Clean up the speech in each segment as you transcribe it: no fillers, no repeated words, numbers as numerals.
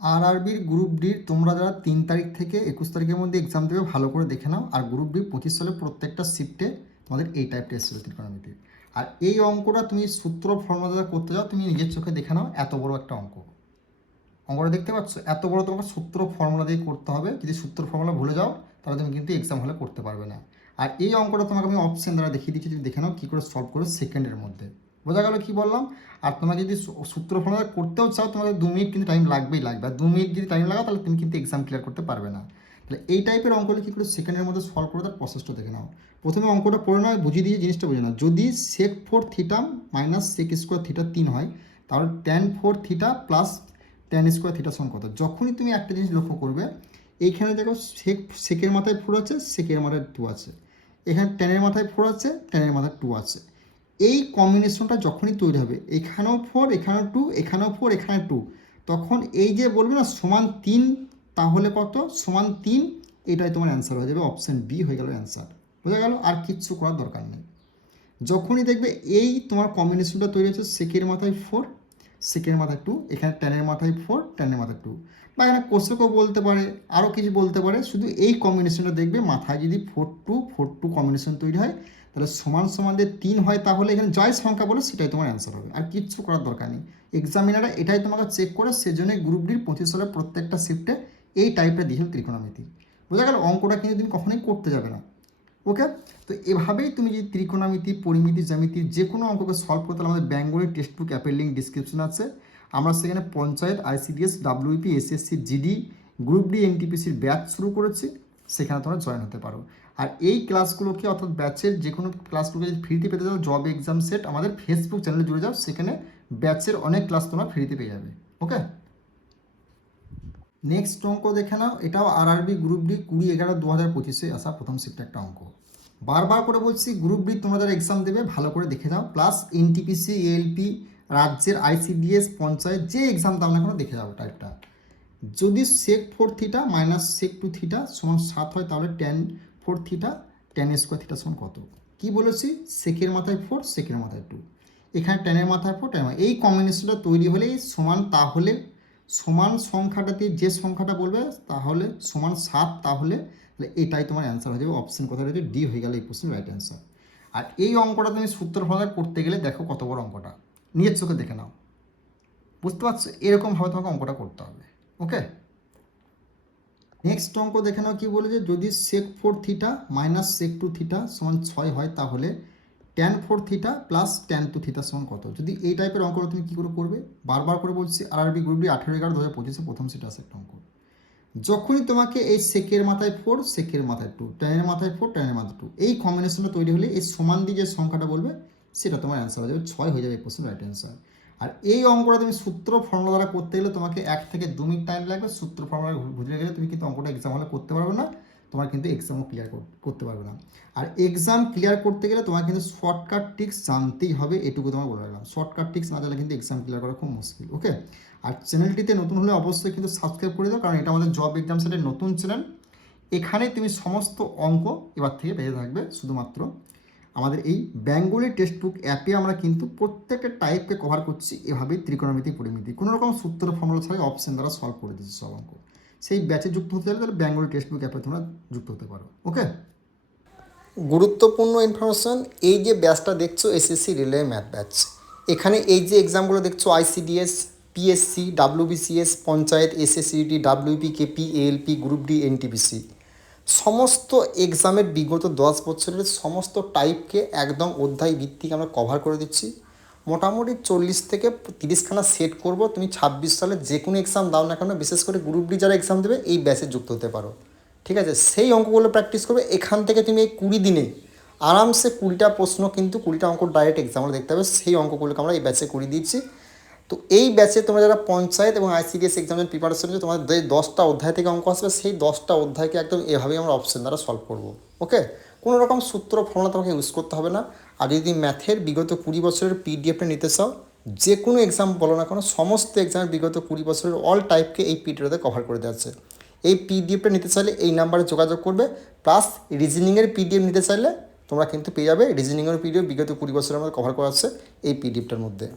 আরআরবির group ডির তোমরা যারা 3 তারিখ থেকে 21 তারিখের মধ্যে এক্সাম দেবে ভালো করে দেখে নাও। আর গ্রুপ ডি 25 সালে প্রত্যেকটা শিফটে তোমাদের এই টাইপটা এসেছিল ত্রিকোণমিতি। আর এই অঙ্কটা তুমি সূত্র ফর্মুলা করতে যাও, তুমি নিজের চোখে দেখে নাও, এত বড় একটা অঙ্কটা দেখতে পাচ্ছ, এত বড় তোমাকে সূত্র ফর্মুলা দিয়ে করতে হবে। যদি সূত্র ফর্মুলা ভুলে যাও তাহলে তুমি কিন্তু এক্সাম হলে করতে পারবে না। আর এই অঙ্কটা তোমাকে আমি অপশন দ্বারা দেখিয়ে দিচ্ছি, যদি দেখে নাও কী করে সলভ করে সেকেন্ডের মধ্যে। বোঝা গেল কি বললাম? আর তোমাকে যদি সূত্র ফর্মুলা করতেও চাও তোমাকে 2 মিনিট কিন্তু টাইম লাগবেই লাগবে। আর 2 মিনিট যদি টাইম লাগাও তাহলে তুমি কিন্তু এক্সাম ক্লিয়ার করতে পারবে না। তাহলে এই টাইপের অঙ্কগুলো কী করে সেকেন্ডের মধ্যে সলভ করে তার প্রসেসটা দেখে নাও। প্রথমে অঙ্কটা পড়ে নাও, বুঝিয়ে দিয়ে জিনিসটা বুঝে নাও। যদি sec4 θ - sec² θ 3 হয়, তাহলে tan4 θ প্লাস tan² θ সমান কত? যখনই তুমি একটা জিনিস লক্ষ্য করবে, এইখানে দেখো সেকের মাথায় 4 আছে, সেকের মাথায় 2 আছে, এখানে টেনের মাথায় 4 আছে, টেনের মাথায় 2 আছে। এই কম্বিনেশনটা যখনই তৈরি হবে, এখানেও 4 এখানেও 2 এখানেও 4 এখানে 2, তখন এই যে বলবে না সমান 3, তাহলে কত? সমান 3। এটাই তোমার অ্যান্সার হয়ে যাবে, অপশান বি হয়ে গেল অ্যান্সার। বোঝা গেল? আর কিচ্ছু করার দরকার নেই। যখনই দেখবে এই তোমার কম্বিনেশনটা তৈরি হচ্ছে, সেকের মাথায় 4 সেকের মাথায় 2, এখানে টেনের মাথায় 4 টেনের মাথায় 2, বা এখানে কোষকও বলতে পারে, আরও কিছু বলতে পারে। শুধু এই কম্বিনেশনটা দেখবে, মাথায় যদি 4 2 কম্বিনেশন তৈরি হয়, তাহলে সমান সমান যে 3 হয়, তাহলে এখানে জয় সংখ্যা বলে সেটাই তোমার অ্যান্সার হবে। আর কিচ্ছু করার দরকার নেই। এক্সামিনাররা এটাই তোমাকে চেক করে, সেজন্য গ্রুপ ডির 25 সালের প্রত্যেকটা শিফটে এই টাইপটা দিয়েছিল ত্রিকোণমিতি। বোঝা গেল? অঙ্কটা কিন্তু তুমি কখনোই করতে যাবে না। ওকে, তো এভাবেই তুমি যদি ত্রিকোণমিতি, পরিমিতি, জ্যামিতির যে কোনো অঙ্ককে সলভ করতে হলে আমাদের বেঙ্গলি টেক্সট বুক অ্যাপের লিঙ্ক ডিসক্রিপশন আছে। আমরা সেখানে Panchayat, ICDS, WP, SSC, GD, group D, এনটিপিসির ব্যাচ শুরু করেছি, সেখানে তোমরা জয়েন হতে পারো। আর এই ক্লাসগুলোকে, অর্থাৎ ব্যাচের যে কোনো ক্লাসগুলোকে যদি ফ্রিতে পেতে যাও, জব এক্সাম সেট আমাদের ফেসবুক চ্যানেলে জুড়ে যাও, সেখানে ব্যাচের অনেক ক্লাস তোমরা ফ্রিতে পেয়ে যাবে। ওকে, নেক্সট অঙ্ক দেখে নাও। এটাও আরআরবি গ্রুপ ডি 20/11/2025 আসা প্রথম শিফটে একটা অঙ্ক। বারবার করে বলছি, গ্রুপ ডি তোমরা যারা এক্সাম দেবে ভালো করে দেখে যাও, প্লাস এনটিপিসি, এএলপি, রাজ্যের আইসিডিএস, পঞ্চায়েত যে এক্সাম দাও না কেন দেখে যাও টাইপটা। যদি sec4 θ - sec2 θ সমান 7 হয়, তাহলে tan4 θ tan² θ সমান কত? কি বলেছি? সেকের মাথায় 4 সেকের মাথায় 2, এখানে টেনের মাথায় 4 টেনের মাথায়, এই কম্বিনেশনটা তৈরি হলেই সমান, তাহলে সমান সংখ্যাটাতে যে সংখ্যাটা বলবে তাহলে সমান 7, তাহলে এটাই তোমার অ্যান্সার হয়ে যাবে। অপশন কোথায় রয়েছে? ডি হয়ে গেল এই কোশ্চেন রাইট অ্যান্সার। আর এই অঙ্কটা তুমি সূত্র ফর্মুলা করতে গেলে দেখো কত বড় অঙ্কটা, নিজের চোখে দেখে নাও। বুঝতে পারছো? এরকমভাবে তোমাকে অঙ্কটা করতে হবে। ওকে, নেক্সট অঙ্ক দেখে নাও কি বলেছে। যদি sec4 θ - sec2 θ সমান 6 হয়, তাহলে tan4 θ প্লাস tan2 θ সমান কত? যদি এই টাইপের অঙ্কটা তুমি কী করে করবে? বারবার করে বলছি, আরআরবি গ্রুপ ডি 18/11/2025 প্রথম সেটা আছে একটা অঙ্ক। যখনই তোমাকে এই সেকের মাথায় 4 সেকের মাথায় 2 টেনের মাথায় 4 টেনের মাথায় 2 এই কম্বিনেশনটা তৈরি হলে এই সমান দিয়ে যে সংখ্যাটা বলবে সেটা তোমার অ্যান্সার হয়ে যাবে, 6 হয়ে যাবে এই কোশ্চেন রাইট অ্যান্সার। আর এই অঙ্কটা তুমি সূত্র ফর্মুলা দ্বারা করতে গেলে তোমাকে 1 থেকে 2 মিনিট টাইম লাগবে। সূত্র ফর্মুলা বুঝে গেলে তুমি কিন্তু অঙ্কটা এক্সাম হলে করতে পারবে না, তোমার কিন্তু এক্সামও ক্লিয়ার করতে পারবে না। আর এক্সাম ক্লিয়ার করতে গেলে তোমার কিন্তু শর্টকাট ট্রিক্স জানতেই হবে, এটুকু তোমার বলে রাখলাম। শর্টকাট ট্রিক্স না জানলে কিন্তু এক্সাম ক্লিয়ার করা খুব মুশকিল। ওকে, আর চ্যানেলটিতে নতুন হলে অবশ্যই কিন্তু সাবস্ক্রাইব করে দাও, কারণ এটা আমাদের জব এক্সাম সেটের নতুন চ্যানেল। এখানে তুমি সমস্ত অঙ্ক এবার থেকে পেয়ে থাকবে। শুধুমাত্র আমাদের এই বেঙ্গলি টেক্সট বুক অ্যাপে আমরা কিন্তু প্রত্যেকটা টাইপকে কভার করছি এভাবেই, ত্রিকোণমিতি, পরিমিতি, কোনো রকম সূত্র ফর্মুলা ছাড়াই অপশন দ্বারা সলভ করে দিচ্ছি সব অঙ্ক। সেই ব্যাচে যুক্ত হতে চাইলে তাহলে বেঙ্গলি টেক্সট বুক অ্যাপে তোমরা যুক্ত হতে পারো। ওকে, গুরুত্বপূর্ণ ইনফরমেশন, এই যে ব্যাচটা দেখছো এসএসসি রিলে ম্যাথ ব্যাচ, এখানে এই যে এক্সামগুলো দেখছো ICDS, PSC, WBCS, Panchayat, SSCD, WP, KP, ALP, group D, NTPC, সমস্ত এক্সামের বিগত 10 বছরের সমস্ত টাইপকে একদম অধ্যায় ভিত্তিক আমরা কভার করে দিচ্ছি। মোটামুটি 40 থেকে 30খানা সেট করব। তুমি 26 সালে যে কোনো এক্সাম দাও না কেন, বিশেষ করে গ্রুপ ডি যারা এক্সাম দেবে এই ব্যাচে যুক্ত হতে পারো। ঠিক আছে, সেই অঙ্কগুলো প্র্যাকটিস করবে। এখান থেকে তুমি এই 20 দিনে আরামসে 20টা প্রশ্ন, কিন্তু 20টা অঙ্ক ডাইরেক্ট এক্সামে দেখতে হবে। সেই অঙ্কগুলোকে আমরা এই ব্যাচে করে দিচ্ছি। তো এই ব্যাচে তোমরা যারা পঞ্চায়েত এবং আইসিডিএস এক্সামের প্রিপারেশন নিচ্ছ, তোমাদের 10টা অধ্যায় থেকে অঙ্ক আসবে, সেই 10টা অধ্যায়কে একদম এভাবেই আমরা অপশন দ্বারা সলভ করব। ওকে, কোনো রকম সূত্র ফর্মুলা তোমাকে ইউজ করতে হবে না। আর যদি ম্যাথের বিগত 20 বছরের পিডিএফটা নিতে চাও, যে কোনো এক্সাম বলো না কোনো, সমস্ত এক্সামের বিগত 20 বছরের অল টাইপকে এই পিডিএফে কভার করে দেওয়া আছে। এই পিডিএফটা নিতে চাইলে এই নাম্বারে যোগাযোগ করবে। প্লাস রিজনিংয়ের পিডিএফ নিতে চাইলে তোমরা কিন্তু পেয়ে যাবে। রিজনিংয়ের পিডিএফ বিগত 20 বছরের মধ্যে কভার করা আছে এই পিডিএফটার মধ্যে।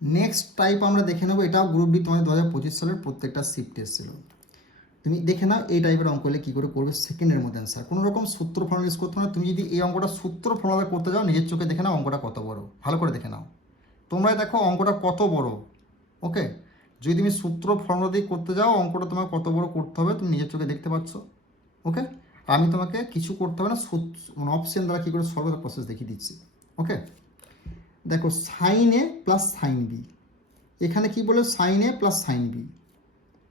নেক্সট টাইপ আমরা দেখে নেবো, এটাও গ্রুপ ডি তোমাদের 2025 সালের প্রত্যেকটা শিফট এসেছিল। তুমি দেখে নাও এই টাইপের অঙ্ক হলে কী করে করবে, সেকেন্ডের মধ্যে অ্যান্সার, কোনো রকম সূত্র ফর্মুলা ইউজ করতে না। তুমি যদি এই অঙ্কটা সূত্র ফর্মুলা করতে যাও, নিজের চোখে দেখে নাও অঙ্কটা কত বড়, ভালো করে দেখে নাও তোমরা, দেখো অঙ্কটা কত বড়। ওকে, যদি তুমি সূত্র ফর্মুলা দিয়ে করতে যাও, অঙ্কটা তোমার কত বড় করতে হবে তুমি নিজের চোখে দেখতে পাচ্ছ। ওকে, আমি তোমাকে কিছু করতে হবে না, মানে অপশন দ্বারা কী করে সলভ প্রসেস দেখিয়ে দিচ্ছি। ওকে, দেখো সাইন এ প্লাস সাইন বি, এখানে কি বলে সাইন এ প্লাস সাইন বি,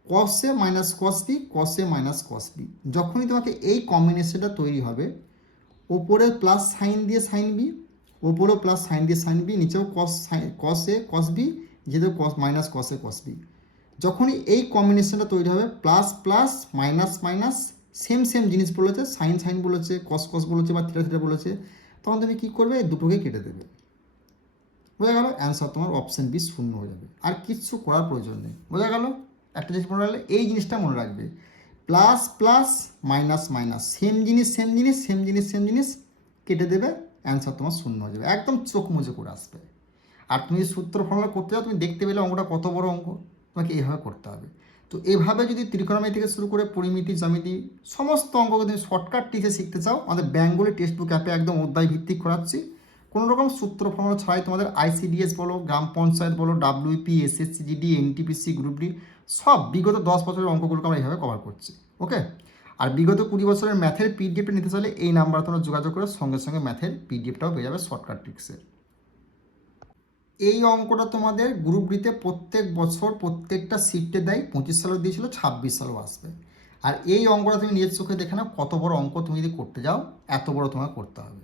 কস এ মাইনাস কস বি, কস এ মাইনাস কস বি। যখনই তোমাকে এই কম্বিনেশনটা তৈরি হবে, ওপরে প্লাস সাইন দিয়ে সাইন বি, ওপরেও প্লাস সাইন দিয়ে সাইন বি, নিচেও কস এ কস বি, যেহেতু কস মাইনাস কস এ কস বি, যখনই এই কম্বিনেশনটা তৈরি হবে, plus plus minus minus, same same জিনিস বলেছে, সাইন সাইন বলেছে, কস কস বলেছে বা থিটা থিটা বলেছে, তখন তুমি কী করবে, দুটোকে কেটে দেবে। বোঝা গেল, অ্যান্সার তোমার অপশান বি শূন্য হয়ে যাবে, আর কিচ্ছু করার প্রয়োজন নেই। বোঝা গেল, একটা জিনিস মনে রাখলে, এই জিনিসটা মনে রাখবে, plus plus minus minus, same জিনিস সেম জিনিস সেম জিনিস সেম জিনিস, কেটে দেবে, অ্যান্সার তোমার শূন্য হয়ে যাবে, একদম চোখ মুজে করে আসবে। আর তুমি সূত্র ফর্মুলা করতে যাও, তুমি দেখতে পেলে অঙ্কটা কত বড় অঙ্ক, তোমাকে এইভাবে করতে হবে। তো এভাবে যদি ত্রিকোণমিতি থেকে শুরু করে পরিমিতি, জ্যামিতি, সমস্ত অঙ্ককে তুমি শর্টকাট টিচে শিখতে চাও, আমাদের বেঙ্গলি টেক্সট বুক অ্যাপে একদম অধ্যায় ভিত্তিক করাচ্ছি। কোনো রকম সূত্র ফর্মুলা ছাড়াই তোমাদের আইসিডিএস বলো, গ্রাম পঞ্চায়েত বলো, WP, SSC GD, NTPC, group D, সব বিগত 10 বছরের অঙ্কগুলোকে আমরা এইভাবে কভার করছি। ওকে, আর বিগত 20 বছরের ম্যাথের পিডিএফটা নিতে চাইলে এই নাম্বার তোমরা যোগাযোগ করে সঙ্গে সঙ্গে ম্যাথের পিডিএফটাও পেয়ে যাবে শর্টকাট ট্রিক্সের। এই অঙ্কটা তোমাদের গ্রুপ ডিতে প্রত্যেক বছর প্রত্যেকটা শিফটে দেয়, 25 সালেও দিয়েছিল, 26 সালেও আসবে। আর এই অঙ্কটা তুমি নিজের চোখে দেখে নাও কত বড় অঙ্ক, তুমি যদি করতে যাও এত বড় তোমাকে করতে হবে।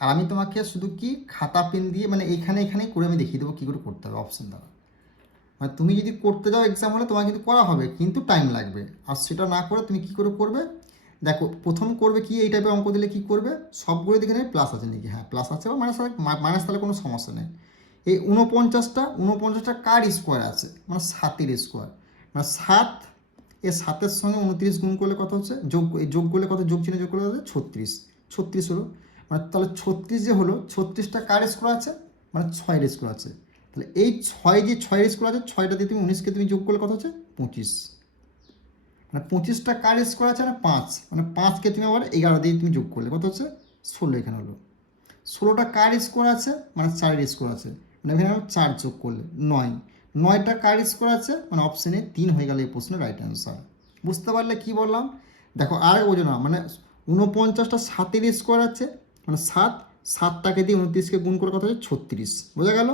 আর আমি তোমাকে শুধু কি খাতা পেন দিয়ে, মানে এখানেই করে আমি দেখিয়ে দেবো কী করে করতে হবে অপশন দ্বারা। মানে তুমি যদি করতে যাও এক্সাম হলে তোমার কিন্তু করা হবে, কিন্তু টাইম লাগবে। আর সেটা না করে তুমি কী করে করবে, দেখো প্রথম করবে কি, এই টাইপের অঙ্ক দিলে কী করবে, সবগুলো দেখে নেবে প্লাস আছে নাকি, হ্যাঁ প্লাস আছে বা মাইনাস তাহলে কোনো সমস্যা নেই। এই 49টা কার স্কোয়ার আছে, মানে 7-এর স্কোয়ার, মানে 7, এ 7-এর সঙ্গে 29 গুণ করলে কত হচ্ছে, যোগ করলে কত, যোগ চিহ্ন যোগ করলে কত, 36 হলো। মানে তাহলে 36 যে হলো, 36টা কার স্কোয়ার আছে, মানে 6-এর স্কোয়ার আছে। তাহলে এই 6-এর স্কোয়ার আছে, 6টা দিয়ে তুমি 19কে তুমি যোগ করলে কত হচ্ছে, 25। মানে 25টা কার স্কোয়ার আছে, না 5, মানে 5কে তুমি আবার 11 দিয়ে তুমি যোগ করলে কত হচ্ছে, 16 এখানে হলো। 16টা কার স্কোয়ার আছে, মানে 4-এর স্কোয়ার আছে, মানে এখানে 4 যোগ করলে 9, 9টা কার স্কোয়ার আছে, মানে অপশানে 3 হয়ে গেল এই প্রশ্নের রাইট অ্যান্সার। বুঝতে পারলে কি বললাম, দেখো আর বোঝো না, মানে 49টা 7-এর স্কোয়ার আছে, মানে 7টাকে দিয়ে 29কে গুণ করে কত হচ্ছে, 36, বোঝা গেল।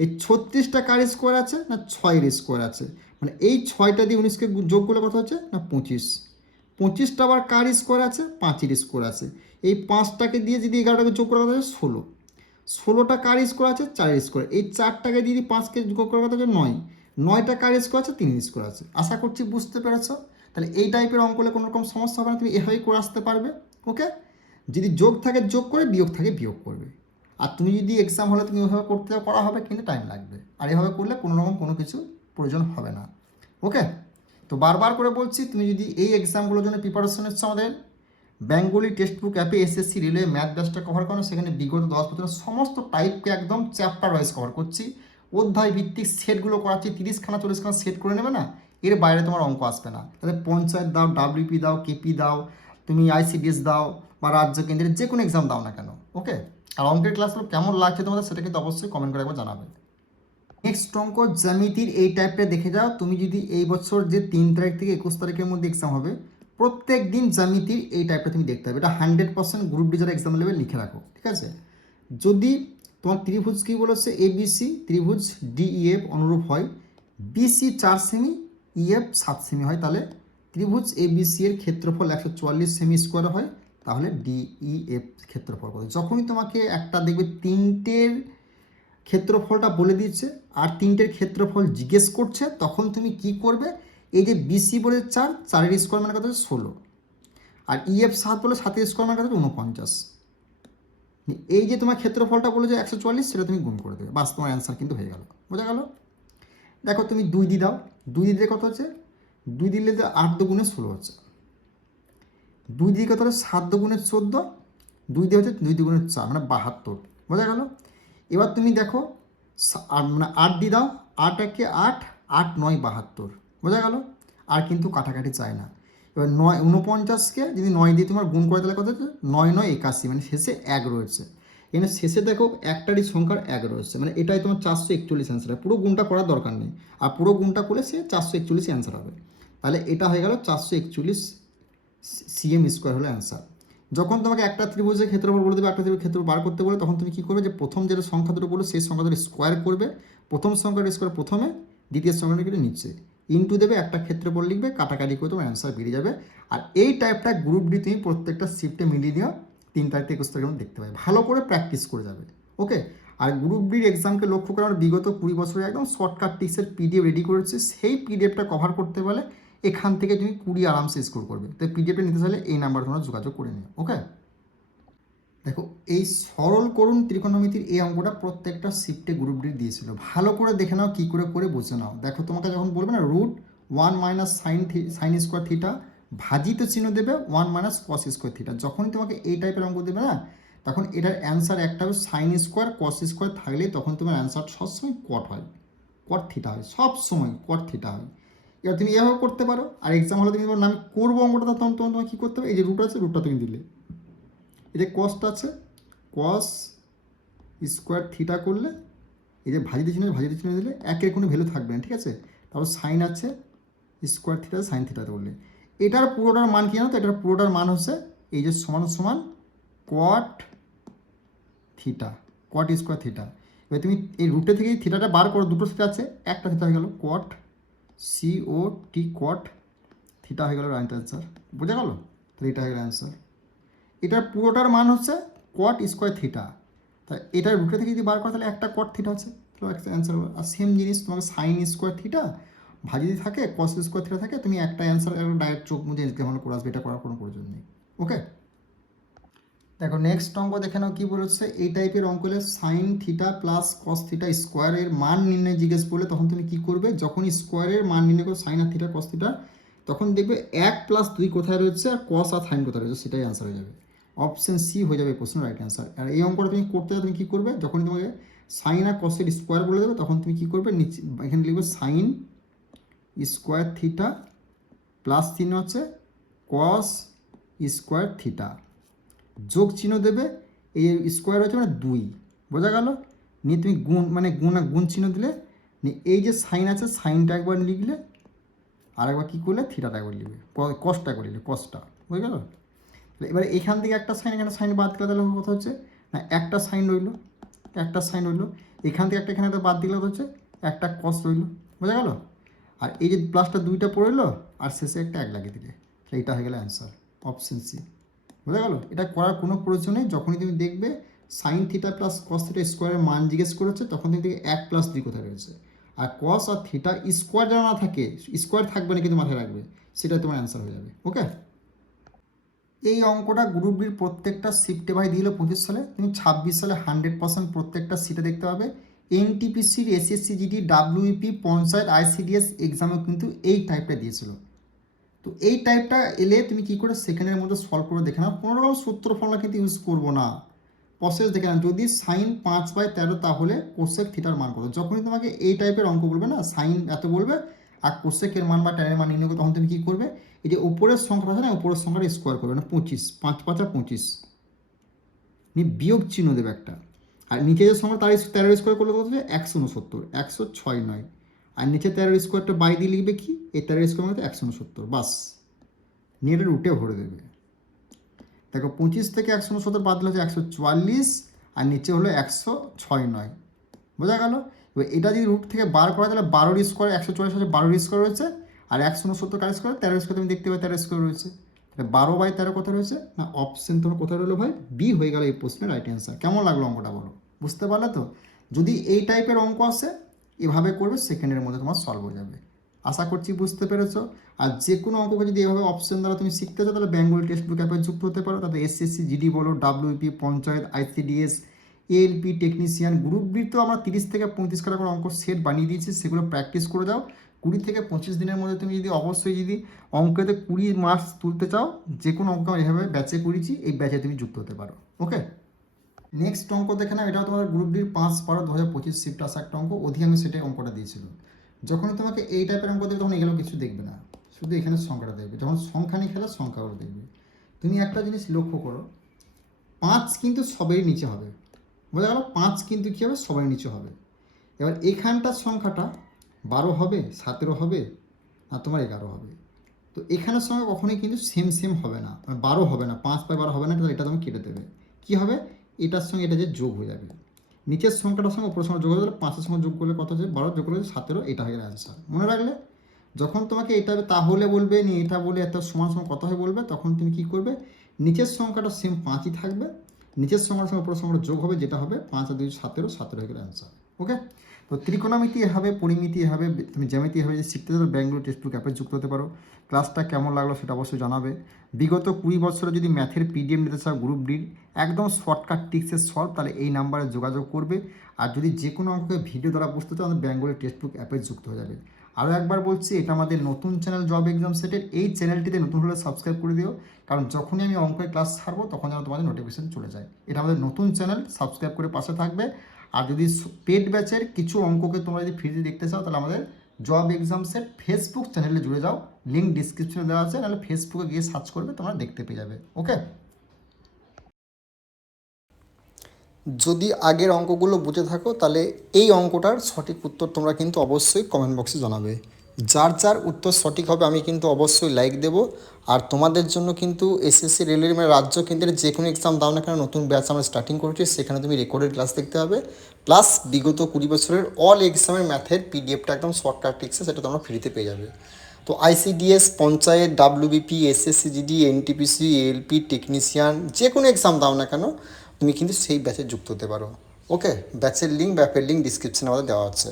এই 36টা কার স্কোয়ার আছে, না 6-এর স্কোয়ার আছে, মানে এই 6টা দিয়ে 19কে যোগ করলে কত হচ্ছে, না 25। 25টা আবার কার স্কোয়ার আছে, 5-এর স্কোয়ার আছে, এই 5টাকে দিয়ে যদি 11টাকে যোগ করা হচ্ছে 16, 16টা কার স্কোয়ার আছে, 4-এর স্কোয়ার, এই 4টাকে দিয়ে 5কে যোগ করার কথা হচ্ছে 9, 9টা কার স্কোয়ার আছে, 3-এর স্কোয়ার আছে। আশা করছি বুঝতে পেরেছো। তাহলে এই টাইপের অঙ্ক হলে কোনো রকম সমস্যা হবে না, তুমি এভাবেই করে আসতে পারবে। ওকে, যদি যোগ থাকে যোগ করে, বিয়োগ থাকে বিয়োগ করবে। আর তুমি যদি এক্সাম হলে তুমি ওইভাবে করতে যাও, করা হবে, কিন্তু টাইম লাগবে। আর এভাবে করলে কোনো রকম কোনো কিছু প্রয়োজন হবে না। ওকে, তো বারবার করে বলছি, তুমি যদি এই এক্সামগুলোর জন্য প্রিপারেশন নিচ্ছ, আমাদের বেঙ্গলি টেক্সট বুক অ্যাপে এসএসসি রেলওয়ে ম্যাথ ব্যাচটা কভার করো, সেখানে বিগত 10 বছরের সমস্ত টাইপকে একদম চ্যাপ্টার ওয়াইজ কভার করছি, অধ্যায় ভিত্তিক সেটগুলো করাচ্ছি, 30খানা 40খানা সেট করে নেবে না, এর বাইরে তোমার অঙ্ক আসবে না। তাহলে পঞ্চায়েত দাও, ডাব্লিউপি দাও, কেপি দাও, তুমি আইসিডিএস দাও, বা রাজ্য কেন্দ্রের যে কোনো এক্সাম দাও না কেন। ওকে, আর অঙ্কের ক্লাসগুলো কেমন লাগছে তোমাদের, সেটা কিন্তু অবশ্যই কমেন্ট করে একবার জানাবে। নেক্সট অঙ্ক জ্যামিতির এই টাইপটা দেখে যাও, তুমি যদি এই বছর যে 3 তারিখ থেকে 21 তারিখের মধ্যে এক্সাম হবে, প্রত্যেক দিন জ্যামিতির এই টাইপটা তুমি দেখতে হবে। এটা 100% গ্রুপ ডি যারা এক্সাম নেবে লিখে রাখো, ঠিক আছে। যদি তোমার ত্রিভুজ কী বলেছে, এবিসি ত্রিভুজ ডিইএফ অনুরূপ হয়, বিসি 4 সেমি, ইএফ 7 সেমি হয়, তাহলে ত্রিভুজ এবিসি এর ক্ষেত্রফল 144 সেমি স্কোয়ার হয়, তাহলে ডিইএফ ক্ষেত্রফল কত। যখনই তোমাকে একটা দেখবে 3টের ক্ষেত্রফলটা বলে দিচ্ছে আর 3টের ক্ষেত্রফল জিজ্ঞেস করছে, তখন তুমি কি করবে, এই যে বিসি বলে 4, 4-এর স্কোয়ার মানে কত হচ্ছে 16, আর ইএফ 7 বলে 7-এর স্কোয়ার মানে কত হচ্ছে 49। এই যে তোমার ক্ষেত্রফলটা বলে যে 144, সেটা তুমি গুণ করে দেবে, বাস তোমার অ্যান্সার কিন্তু হয়ে গেল। বোঝা গেল। দেখো তুমি 2 দিয়ে দাও, 2 দিলে কত হচ্ছে, 2 দিলে 8 দুগুণে 16 হচ্ছে, 2 দিয়ে কত হচ্ছে 7 দুগুণে 14, 2 দিয়ে হচ্ছে 2 দুগুণে 4, মানে 72। বোঝা গেল। এবার তুমি দেখো মানে 8 দিয়ে দাও, 8 একে 8, 8 9 72, বোঝা গেল? আর কিন্তু কাটাকাটি চায় না। এবার 9 49কে যদি 9 দিয়ে তোমার গুণ করে তাহলে কত হচ্ছে, 9 9 81, মানে শেষে 1 রয়েছে। এখানে শেষে দেখো একটারই সংখ্যার 1 রয়েছে, মানে এটাই তোমার 441 অ্যান্সার। পুরো গুণটা করার দরকার নেই, আর পুরো গুণটা করলে সে 441 অ্যান্সার হবে। তাহলে এটা হয়ে গেল 441 সিএম স্কোয়ার হলো অ্যান্সার। যখন তোমাকে একটা ত্রিভুজের ক্ষেত্রফল বলে দেবে, একটা ত্রিভুজের ক্ষেত্রফল বার করতে বলে, তখন তুমি কী করবে, যে প্রথম যেটা সংখ্যা দুটো বলো সেই সংখ্যা দুটো স্কোয়ার করবে। প্রথম সংখ্যার স্কোয়ার প্রথমে, দ্বিতীয় সংখ্যাটা নিচে, ইনটু দেবে, একটা ক্ষেত্রফল লিখবে, কাটাকাটি করে তোমার অ্যান্সার বেরিয়ে যাবে। আর এই টাইপটা গ্রুপ ডি তুমি প্রত্যেকটা শিফটে মিলিয়ে দিও, 3 তারিখ থেকে 21 তারিখের মধ্যে দেখতে পাবে, ভালো করে প্র্যাকটিস করে যাবে। ওকে। আর গ্রুপ ডির এক্সামকে লক্ষ্য করে আমরা বিগত 20 বছরে একদম শর্টকাট টিক্সের পিডিএফ রেডি করেছি, সেই পিডিএফটা কভার করতে পারলে এখান থেকে তুমি 20 আরামসে স্কোর করবে। তো পিডিএফটা নিতে চাইলে এই নাম্বার তোমরা যোগাযোগ করে নিও। ওকে। দেখো, এই সরল করুন ত্রিকোণমিতির এই অঙ্কটা প্রত্যেকটা শিফটে গ্রুপ ডি দিয়েছিল, ভালো করে দেখে নাও, কী করে বুঝে নাও। দেখো, তোমাকে যখন বলবে না root 1 minus sine square theta, ভাজিত চিহ্ন দেবে 1 মাইনাস কস স্কোয়ার থিটা, যখনই তোমাকে এই টাইপের অঙ্ক দেবে না, তখন এটার অ্যান্সার একটা হবে সাইন স্কোয়ার কস স্কোয়ার থাকলে তখন তোমার অ্যান্সার সবসময় কট হয়, কট থিটা হয়, সবসময় কট থিটা হয়। এবার তুমি এভাবে করতে পারো। আর এক্সাম হলে তুমি আমি করবো অঙ্কটা, তখন তোমার কী করতে হবে, এই যে রুট আছে, রুটটা তুমি দিলে, এই যে কসটা আছে, কস স্কোয়ার থিটা করলে, এই যে ভাজিতে চিহ্ন দিলে একের কোনো ভ্যালু থাকবে না, ঠিক আছে। তারপর সাইন আছে, স্কোয়ার থিটা সাইন থিটাতে বললে, এটার পুরোটার মান কী জানো তো, এটার পুরোটার মান হচ্ছে এই যে সমান সমান কট থিটা, কট স্কোয়ার থিটা। এবার তুমি এই রুটে থেকে থিটাটা বার করো, দুটো থিটা আছে, একটা থিটা হয়ে গেল কট COT, কট থিটা হয়ে গেল রাইট অ্যান্সার। বোঝা গেল? তাহলে এটা হয়ে গেল অ্যান্সার। এটার পুরোটার মান হচ্ছে কট স্কোয়ার থিটা, তা এটার রুটে থেকে যদি বার করে তাহলে একটা কট থিটা আছে, তাহলে একটা অ্যান্সার হবে। আর সেম জিনিস তোমাকে সাইন স্কোয়ার থিটা ভাজি যদি থাকে, কস স্কোয়ার থিটা থাকে, তুমি একটা অ্যান্সার ডাইরেক্ট চোখ মুজে কেমন করে আসবে, এটা করার কোনো প্রয়োজন নেই। ওকে। দেখো, নেক্সট অঙ্ক দেখে নাও কী বলেছে। এই টাইপের অঙ্ক হলে sine theta plus cos theta স্কোয়ারের মান নির্ণয় জিজ্ঞেস করলে তখন তুমি কী করবে, যখন স্কোয়ারের মান নির্ণয় করো সাইন আর থিটা কস থিটা, তখন দেখবে 1 প্লাস 2 কোথায় রয়েছে আর কস আর সাইন কোথায় রয়েছে, সেটাই অ্যান্সার হয়ে যাবে। অপশন সি হয়ে যাবে প্রশ্নের রাইট অ্যান্সার। আর এই অঙ্কটা তুমি করতে তুমি কী করবে, যখন তোমাকে সাইন আর কসের স্কোয়ার বলে দেবে, তখন তুমি কী করবে, নিচে এখানে লিখবে সাইন স্কোয়ার থিটা প্লাস চিহ্ন হচ্ছে কস স্কোয়ার থিটা, যোগ চিহ্ন দেবে, এই স্কোয়ার হচ্ছে মানে 2, বোঝা গেল? নিয়ে তুমি গুণ চিহ্ন দিলে, নিয়ে এই যে সাইন আছে, সাইনটা একবার লিখলে, আর একবার কী করলে, থিটাটা একবার লিখবে, কসটা একবার লিখলে, কসটা, বুঝে গেল? এবার এখান থেকে একটা সাইন, এখানে সাইন বাদ দিলে তাহলে কথা হচ্ছে না, একটা সাইন রইলো, এখান থেকে একটা এখানে বাদ দিলে হচ্ছে একটা কস রইলো, বোঝা গেল? আর এই যে প্লাসটা 2টা পড়লো, আর শেষে একটা 1 লাগিয়ে দিলে, এইটা হয়ে গেল অ্যান্সার, অপশন সি। বোঝা গেল? এটা করার কোনো প্রয়োজন নেই। যখনই তুমি দেখবে sine theta plus cos theta স্কোয়ারের মান জিজ্ঞেস করেছে, তখন তুমি দেখবে 1 প্লাস 2 কোথায় রয়েছে, আর কস আর থিটা স্কোয়ার যেন না থাকে, স্কোয়ার থাকবে না কিন্তু মাথায় রাখবে, সেটা তোমার অ্যান্সার হয়ে যাবে। ওকে। এই অঙ্কটা গ্রুপ ডির প্রত্যেকটা শিফটে ভাই দিল 25 সালে, তুমি 26 সালে 100% প্রত্যেকটা সিটে দেখতে পাবে। NTPCর SSC GD WEP panchayat ICDS এক্সামেও কিন্তু এই টাইপটা দিয়েছিল। তো এই টাইপটা এলে তুমি কী করে সেকেন্ডের মধ্যে সলভ করে দেখে নাও, কোনো রকম সূত্র ফর্মুলা কিন্তু ইউজ করবো না, প্রসেস দেখে নাও। যদি সাইন 5/13 তাহলে কোসেক থিটার মান কত, যখনই তোমাকে এই টাইপের অঙ্ক বলবে না, সাইন এত বলবে আর কোসেকের মান বা ট্যানের মান নির্ণয় করবে, তখন তুমি কী করবে, এই যে উপরের সংখ্যা আছে না, উপরের সংখ্যাটা স্কোয়ার করবে না, 25, 5 5 25 নিয়ে বিয়োগ চিহ্ন দেবে একটা, আর নিচে যে সংখ্যা তার 13 স্কোয়ার করলে কত হবে, 169, 106 নয়, আর নিচে 13 স্কোয়ারটা বাই দিয়ে লিখবে কি, এই 13 স্কোয়ার মধ্যে 169, বাস নিয়ে এটা রুটে ভরে দেবে। দেখো, 25 থেকে 169 বাদ দিলে হচ্ছে 144, আর নিচে হলো 106 নয়, বোঝা গেল? এবার এটা যদি রুট থেকে বার করা, তাহলে 12 স্কোয়ার, 144 হচ্ছে 12 স্কোয়ার রয়েছে, আর 169 কার স্কোয়ার, 13 স্কোয়ার, তুমি দেখতে পাবে 13 স্কোয়ার রয়েছে, তাহলে 12/13 কোথায় রয়েছে না, অপশন তোমার কোথায় রইলো ভাই, বি হয়ে গেল এই প্রশ্নের রাইট অ্যান্সার। কেমন লাগলো অঙ্কটা বলো, বুঝতে পারলে তো? যদি এই টাইপের অঙ্ক আসে, এভাবে করবে, সেকেন্ডের মধ্যে তোমার সলভ হয়ে যাবে। আশা করছি বুঝতে পেরেছো। আর যে কোনো অঙ্ককে যদি এভাবে অপশন দ্বারা তুমি শিখতে চাও, তাহলে বেঙ্গল টেক্সট বুক অ্যাপে যুক্ত হতে পারো। তাতে SSC GD বলো, WEP panchayat, ICDS, ALP technician, group B তো আমরা 30 থেকে 35 করে অঙ্ক সেট বানিয়ে দিয়েছি, সেগুলো প্র্যাকটিস করে যাও। 20 থেকে 25 দিনের মধ্যে তুমি যদি অবশ্যই যদি অঙ্কেতে 20 মার্কস তুলতে চাও, যে কোনো অঙ্ক এভাবে ব্যাচে করেছি, এই ব্যাচে তুমি যুক্ত হতে পারো। ওকে। নেক্সট অঙ্ক দেখে নাও, এটাও তোমাদের গ্রুপ ডির 5/12/2025 শিফট আসা একটা অঙ্ক, অধিকাংশ সেটাই অঙ্কটা দিয়েছিল। যখনই তোমাকে এই টাইপের অঙ্ক দেবে তখন এগুলো কিছু দেখবে না, শুধু এখানে সংখ্যাটা দেখবে। যখন সংখ্যা নিয়ে খেলে সংখ্যাগুলো দেখবে। তুমি একটা জিনিস লক্ষ্য করো, 5 কিন্তু সবেরই নিচে হবে, বোঝা গেল? 5 কিন্তু কী হবে, সবাই নিচে হবে। এবার এখানটার সংখ্যাটা 12 হবে, 17 হবে, আর তোমার 11 হবে। তো এখানের সঙ্গে কখনোই কিন্তু সেম সেম হবে না, 12 হবে না, 5/12 হবে না, তাহলে এটা তুমি কেটে দেবে। কী হবে, এটার সঙ্গে এটা যে যোগ হয়ে যাবে, নিচের সংখ্যাটার সঙ্গে উপরের সংখ্যা যোগ হয়ে গেলে 5-এর সঙ্গে যোগ করলে কত হচ্ছে 12, যোগ করলে 17, এটা হয়ে গেলে অ্যান্সার। মনে রাখলে যখন তোমাকে এটা তাহলে বলবে নি, এটা বলে এত সমান সমান কত হয় বলবে, তখন তুমি কী করবে, নিচের সংখ্যাটা সেম 5ই থাকবে, নিচের সংখ্যার সঙ্গে উপরের সংখ্যাটা যোগ হবে, যেটা হবে 5 আর 2 17, 17 হয়ে গেলে অ্যান্সার। ওকে, তো ত্রিকোণমিতি এভাবে, পরিমিতি এভাবে, তুমি জ্যামিতি এভাবে যদি শিখতে চাও ব্যাঙ্গালোর টেক্সট বুক অ্যাপে যুক্ত হতে পারো। ক্লাসটা কেমন লাগলো সেটা অবশ্যই জানাবে। বিগত 20 বছরে যদি ম্যাথের পিডিএফ নিতে চাও গ্রুপ ডির একদম শর্টকাট টিক্সের সলভ, তাহলে এই নাম্বারে যোগাযোগ করবে। আর যদি যে কোনো অঙ্ককে ভিডিও দ্বারা বুঝতে চাও, আমাদের ব্যাঙ্গালোর টেক্সট বুক অ্যাপে যুক্ত হয়ে যাবে। আরও একবার বলছি, এটা আমাদের নতুন চ্যানেল জব এক্সাম সেটের, এই চ্যানেলটিতে নতুন হলে সাবস্ক্রাইব করে দিও, কারণ যখনই আমি অঙ্কের ক্লাস ছাড়বো তখন যেন তোমাদের নোটিফিকেশন চলে যায়। এটা আমাদের নতুন চ্যানেল, সাবস্ক্রাইব করে পাশে থাকবে। আর যদি পেড ব্যাচের কিছু অঙ্ককে তোমরা যদি ফ্রিতে দেখতে চাও, তাহলে আমাদের জব এক্সাম সেট ফেসবুক চ্যানেলে জুড়ে যাও, লিঙ্ক ডিসক্রিপশনে দেওয়া আছে, নাহলে ফেসবুকে গিয়ে সার্চ করবে, তোমরা দেখতে পেয়ে যাবে। ওকে, যদি আগের অঙ্কগুলো বুঝে থাকো তাহলে এই অঙ্কটার সঠিক উত্তর তোমরা কিন্তু অবশ্যই কমেন্ট বক্সে জানাবে। যার যার উত্তর সঠিক হবে আমি কিন্তু অবশ্যই লাইক দেব। আর তোমাদের জন্য কিন্তু এসএসসি রেলওয়ে মানে রাজ্য কেন্দ্রের যে কোনো এক্সাম দাও না কেন, নতুন ব্যাচ আমরা স্টার্টিং করেছি, সেখানে তুমি রেকর্ডেড ক্লাস দেখতে হবে, প্লাস বিগত 20 বছরের অল এক্সামের ম্যাথের পিডিএফটা একদম শর্টকাট টিক্সে, সেটা তোমরা ফ্রিতে পেয়ে যাবে। তো ICDS, panchayat, WBP, SSC GD, NTPC, LP, technician, যে কোনো এক্সাম দাও না কেন তুমি কিন্তু সেই ব্যাচে যুক্ত হতে পারো। ওকে, ব্যাচের লিঙ্ক বা অ্যাপের লিঙ্ক ডিসক্রিপশানে আমাদের দেওয়া আছে।